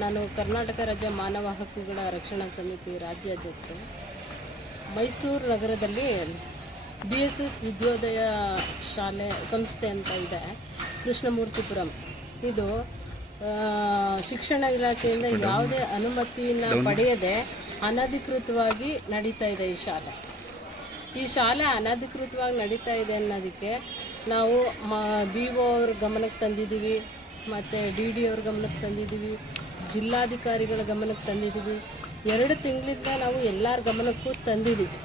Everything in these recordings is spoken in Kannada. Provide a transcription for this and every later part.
ನಾನು ಕರ್ನಾಟಕ ರಾಜ್ಯ ಮಾನವ ಹಕ್ಕುಗಳ ರಕ್ಷಣಾ ಸಮಿತಿ ರಾಜ್ಯಾಧ್ಯಕ್ಷೆ. ಮೈಸೂರು ನಗರದಲ್ಲಿ BSS ವಿದ್ಯೋದಯ ಶಾಲೆ ಸಂಸ್ಥೆ ಅಂತ ಇದೆ, ಕೃಷ್ಣಮೂರ್ತಿಪುರಂ. ಇದು ಶಿಕ್ಷಣ ಇಲಾಖೆಯಿಂದ ಯಾವುದೇ ಅನುಮತಿಯನ್ನು ಪಡೆಯದೆ ಅನಧಿಕೃತವಾಗಿ ನಡೀತಾ ಇದೆ ಈ ಶಾಲೆ ಅನಧಿಕೃತವಾಗಿ ನಡೀತಾ ಇದೆ ಅನ್ನೋದಕ್ಕೆ ನಾವು BO ಅವ್ರ ಗಮನಕ್ಕೆ ತಂದಿದ್ದೀವಿ, ಮತ್ತು DD ಅವ್ರ ಗಮನಕ್ಕೆ ತಂದಿದ್ದೀವಿ, ಜಿಲ್ಲಾಧಿಕಾರಿಗಳ ಗಮನಕ್ಕೆ ತಂದಿದ್ದೀವಿ. 2 ತಿಂಗಳಿಂದ ನಾವು ಎಲ್ಲರ ಗಮನಕ್ಕೂ ತಂದಿದ್ದೀವಿ.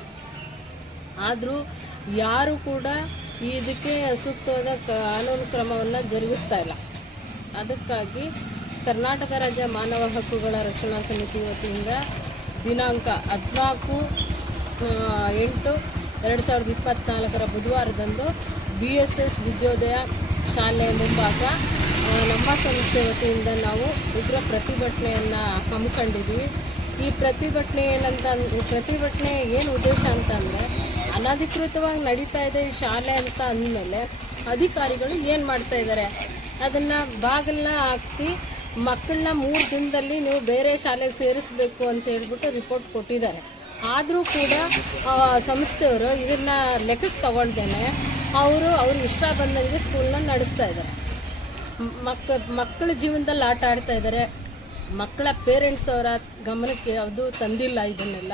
ಆದರೂ ಯಾರೂ ಕೂಡ ಇದಕ್ಕೆ ಸೂಕ್ತವಾದ ಕಾನೂನು ಕ್ರಮವನ್ನು ಜರುಗಿಸ್ತಾ ಇಲ್ಲ. ಅದಕ್ಕಾಗಿ ಕರ್ನಾಟಕ ರಾಜ್ಯ ಮಾನವ ಹಕ್ಕುಗಳ ರಕ್ಷಣಾ ಸಮಿತಿ ವತಿಯಿಂದ ದಿನಾಂಕ 14/8/2024 ಬುಧವಾರದಂದು BSS ವಿದ್ಯೋದಯ ಶಾಲೆ ಮುಂಭಾಗ ನಮ್ಮ ಸಂಸ್ಥೆ ವತಿಯಿಂದ ನಾವು ಉಗ್ರ ಪ್ರತಿಭಟನೆಯನ್ನು ಹಮ್ಮಿಕೊಂಡಿದ್ವಿ. ಈ ಪ್ರತಿಭಟನೆ ಏನು ಉದ್ದೇಶ ಅಂತಂದರೆ, ಅನಧಿಕೃತವಾಗಿ ನಡೀತಾ ಇದೆ ಈ ಶಾಲೆ ಅಂತ ಅಂದಮೇಲೆ ಅಧಿಕಾರಿಗಳು ಏನು ಮಾಡ್ತಾ ಇದ್ದಾರೆ, ಅದನ್ನು ಬಾಗಿಲನ್ನ ಹಾಕಿಸಿ ಮಕ್ಕಳನ್ನ 3 ದಿನದಲ್ಲಿ ನೀವು ಬೇರೆ ಶಾಲೆಗೆ ಸೇರಿಸಬೇಕು ಅಂತ ಹೇಳ್ಬಿಟ್ಟು ರಿಪೋರ್ಟ್ ಕೊಟ್ಟಿದ್ದಾರೆ. ಆದರೂ ಕೂಡ ಸಂಸ್ಥೆಯವರು ಇದನ್ನು ಲೆಕ್ಕಕ್ಕೆ ತಗೊಳ್ದೇನೆ ಅವ್ರಿಗೆ ಇಷ್ಟ ಬಂದಂಗೆ ಸ್ಕೂಲ್ನ ನಡೆಸ್ತಾ ಇದ್ದಾರೆ. ಮಕ್ಕಳ ಜೀವನದಲ್ಲಿ ಆಟ ಆಡ್ತಾ ಇದ್ದಾರೆ. ಮಕ್ಕಳ ಪೇರೆಂಟ್ಸ್ ಅವರ ಗಮನಕ್ಕೆ ಯಾವುದು ತಂದಿಲ್ಲ ಇದನ್ನೆಲ್ಲ.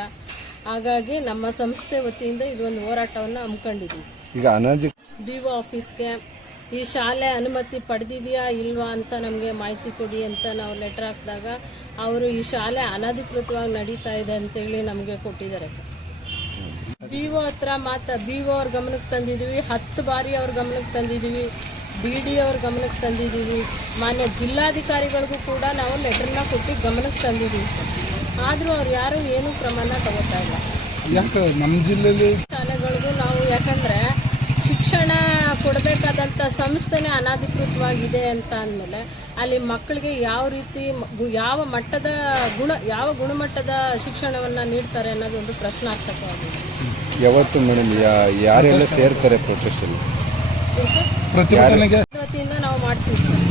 ಹಾಗಾಗಿ ನಮ್ಮ ಸಂಸ್ಥೆ ವತಿಯಿಂದ ಇದೊಂದು ಹೋರಾಟವನ್ನು ಹಮ್ಮಿಕೊಂಡಿದ್ದೀವಿ. ಈಗ BO ಆಫೀಸ್ಗೆ ಈ ಶಾಲೆ ಅನುಮತಿ ಪಡೆದಿದೆಯಾ ಇಲ್ವಾ ಅಂತ ನಮಗೆ ಮಾಹಿತಿ ಕೊಡಿ ಅಂತ ನಾವು ಲೆಟರ್ ಹಾಕಿದಾಗ ಅವರು ಈ ಶಾಲೆ ಅನಧಿಕೃತವಾಗಿ ನಡೀತಾ ಇದೆ ಅಂತೇಳಿ ನಮಗೆ ಕೊಟ್ಟಿದ್ದಾರೆ ಸರ್. BO ಹತ್ರ BO ಅವ್ರ ಗಮನಕ್ಕೆ ತಂದಿದ್ದೀವಿ, 10 ಬಾರಿ ಅವ್ರ ಗಮನಕ್ಕೆ ತಂದಿದ್ದೀವಿ, DD ಅವ್ರ ಗಮನಕ್ಕೆ ತಂದಿದ್ದೀವಿ, ಮಾನ್ಯ ಜಿಲ್ಲಾಧಿಕಾರಿಗಳಿಗೂ ಕೂಡ ನಾವು ಲೆಟರ್ನ ಕೊಟ್ಟು ಗಮನಕ್ಕೆ ತಂದಿದ್ದೀವಿ ಸರ್. ಆದರೂ ಅವ್ರು ಯಾರು ಏನೂ ಕ್ರಮನ ತಗೋತಾ ಇಲ್ಲ. ನಮ್ಮ ಜಿಲ್ಲೆಯಲ್ಲಿ ಶಾಲೆಗಳಿಗೂ ನಾವು ಯಾಕಂದರೆ ಶಿಕ್ಷಣ ಕೊಡಬೇಕಾದಂಥ ಸಂಸ್ಥೆನೇ ಅನಧಿಕೃತವಾಗಿದೆ ಅಂತ ಅಂದಮೇಲೆ ಅಲ್ಲಿ ಮಕ್ಕಳಿಗೆ ಯಾವ ರೀತಿ ಯಾವ ಗುಣಮಟ್ಟದ ಶಿಕ್ಷಣವನ್ನು ನೀಡ್ತಾರೆ ಅನ್ನೋದು ಒಂದು ಪ್ರಶ್ನಾರ್ಥಕವಾಗಿದೆ. ಯಾವತ್ತು ಮೇಡಮ್ ಯಾರೆಲ್ಲ ಸೇರ್ತಾರೆ ಪ್ರೊಟೆಸ್ಟಲ್ಲಿ? ವತಿಯಿಂದ ನಾವು ಮಾಡ್ತೀವಿ ಸರ್.